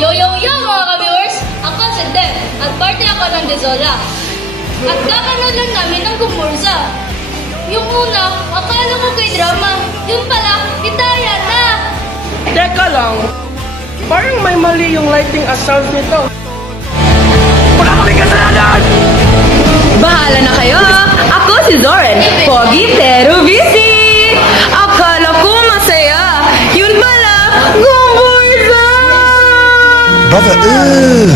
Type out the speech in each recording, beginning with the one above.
Yo mga ka-viewers! Ako si Deb at party ako ng Dezola. At kakanood lang namin ng Gumburza. Yung una, akala ko kay drama. Yun pala, Hidaya na! Teka lang, parang may mali yung lighting assault nito. Wala kaming kasalanan! Bahala na kayo! Ako si Zoren, pogi pero busy! Akala ko masaya, yun pala, Gumburza! Brother,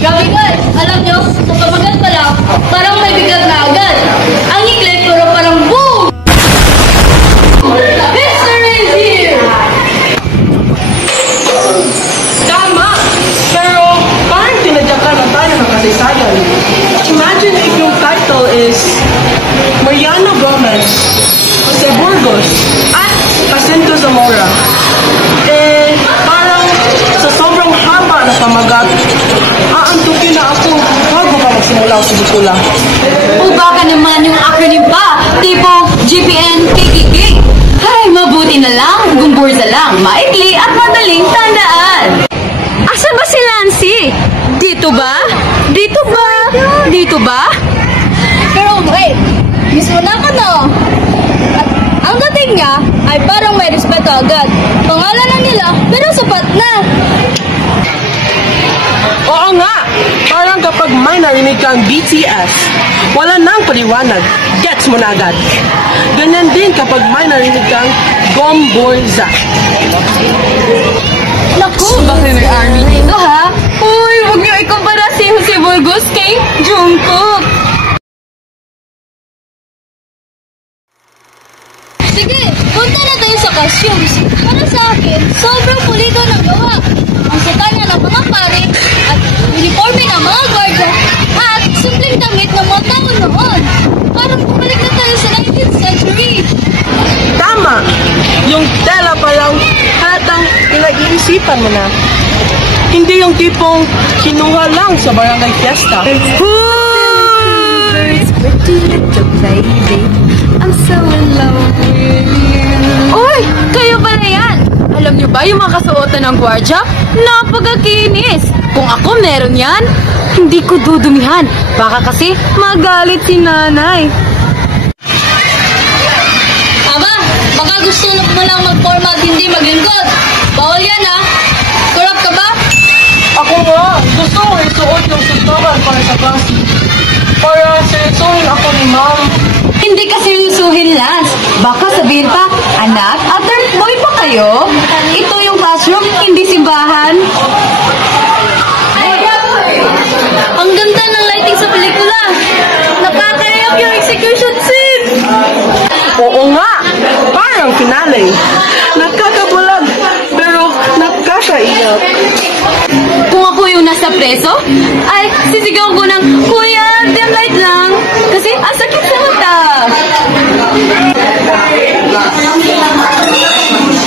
Grabe guys, alam nyo, sa pamagat pa lang, parang may bigat na agad. Ang iklit pero parang boom! History is here! Tama! Pero parang tinadyakan na tayo ng kasaysayan. Imagine if yung title is Mariana Gomez, Jose Burgos, at Jacinto Zamora. Parang sa sobrang haba na pamagat, aantukin na ako bago pa magsimula sa bukula. O baka naman yung acronym pa, tipo GPN KKK. Ay, mabuti na lang, Gumburza lang, maikli at madaling tandaan. Asa ba si Lancy? Dito ba? Dito ba? Dito ba? Pero wait, mismo na ako no? At ang dating niya ay parang may respeto agad. Pangalan lang nila, pero sapat na. Oo nga! Parang kapag may narinig kang BTS, wala nang paliwanag. Gets mo na agad. Ganyan din kapag may narinig kang Gumburza. Naku, baka may army dito ha? Uy, huwag niyo ikumpara si Jose Burgos kay Jungkook. Sige, punta na tayo sa costumes. Para sa akin, sobrang pulido ng gawa. Ang satanya ng mga pare at uniforme ng mga gwardiya at simpleng damit ng mga tao noon. Parang bumalik na tayo sa 19th century. Tama! Yung tela pa lang, hatang pinag-iisipan mo na. Hindi yung tipong kinuha lang sa barangay fiesta. I'm so in love with you. Uy! Kayo ba na yan? Alam niyo ba yung mga kasuotan ng gwardya? Napagakinis! Kung ako meron yan, hindi ko dudumihan. Baka kasi magalit si nanay. Aba, baka gusto mo lang mag-forma at hindi maglingkod. Bawal yan ha. Kurap ka ba? Ako nga, gusto ko isuot yung suturan para sa klase. Para seryosohin ako ni ma'am. Hindi kasi lusuhin, Lance. Baka sabihin pa, anak, third boy pa kayo? Ito yung classroom, hindi simbahan. Ang ganda ng lighting sa pelikula. Nakakaiyak yung execution scene. Oo nga, parang finale. Nakakabulag, pero nakakaiyak. Kung ako yung nasa preso, ay sisigaw ko ng, Kuya, dim light lang. Kasi ang sakit sa mata.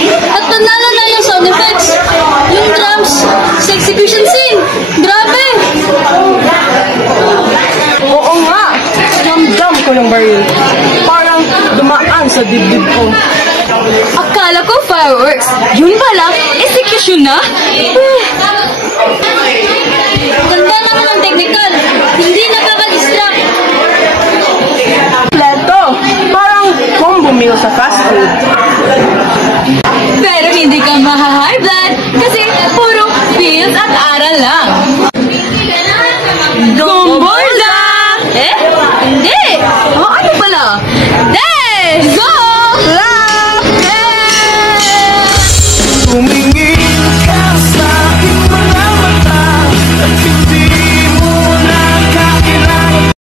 At panalo na yung sound effects. Yung drums sa execution scene. Grabe. Oo nga, ramdam ko yung baril. Parang dumaan sa dibdib ko. Akala ko fireworks. Yun pala, execution na. Ganda naman ang technical. Hindi nakaka-distract. Leto, parang combo meal sa fast food. Pero hindi ka maha-high blood kasi puro pills at aral lang. Gumburza! Eh? Hindi!